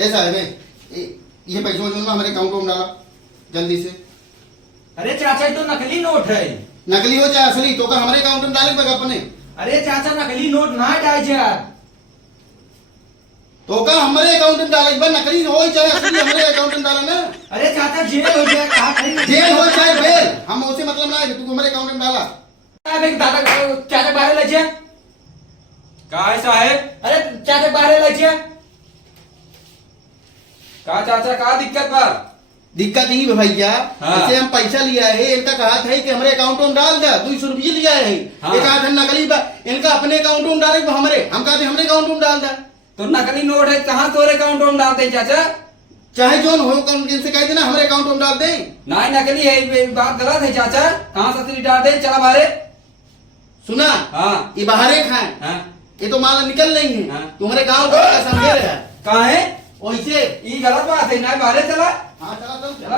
ऐसा है भाई, ये पैसों जो ना हमारे अकाउंट में डाला जल्दी से। अरे चाचा ये तो नकली नोट है। नकली हो चाहे असली, तो का हमारे अकाउंट में डाले पड़ेगा अपने। अरे चाचा नकली नोट ना डाल यार। तो का हमारे अकाउंट में डाले, भाई नकली हो चाहे असली हमारे अकाउंट में डाला ना। अरे चाचा जेल हो जाए कहा कहीं जेल हो चाहे बेल, हम उसे मतलब ना है कि तू हमारे अकाउंट में डाला। अबे दादा चाचा बाहर ले जा। का ऐसा है? अरे चाचा बाहर ले जा। का चाचा का दिक्कत बा? दिक्कत ही है भैया, हाँ। जैसे हम पैसा लिया है, इनका कहा था कि हमारे अकाउंट में डाल दे, 200 रुपये लिया है। हाँ। एक आध नकली बा, इनका अपने अकाउंट में डाले हमारे, हम कहते हमारे अकाउंट में डाल दे। तो नकली नोट है, कहाँ तोरे अकाउंट में डालते हैं चाचा? चाहे जोन हो जिनसे कह देना हमारे अकाउंट में डाल दे। नहीं नकली है, ये बात गलत है चाचा। कहाँ से असली डाल दे? चला बाहरे। सुना, हाँ ये बाहरे खाए, हाँ। ये तो माल निकल नहीं है। हाँ। तुम्हारे गाँव का समझे रहा कहाँ है? वैसे। ये गलत बात है ना, बाहरे चला। हाँ चला चल।